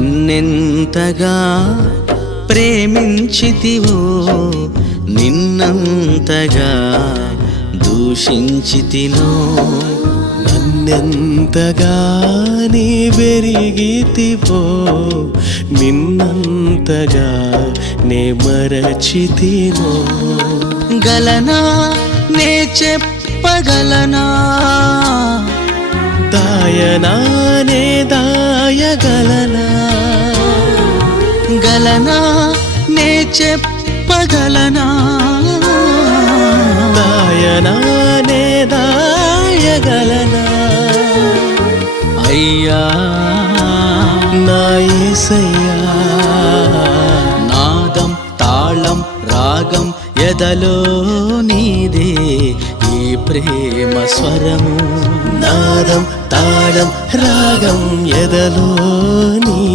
నన్నెంతగా ప్రేమించితివో నిన్నంతగా దూషించితినో నన్నెంతగా నీ పెరిగితివో నిన్నంతగా నే మరచితినో గలనా నే చెప్పగలనా దాయనా నే దాయగలనా గలనా నే చెప్పగలనా దాయనా నే దాయగలనా అయ్యా నా యేసయ్యా నాదం తాళం రాగం ఎదలో నీదే ఈ ప్రేమ స్వరము నాదం తాళం రాగం ఎదలో నీ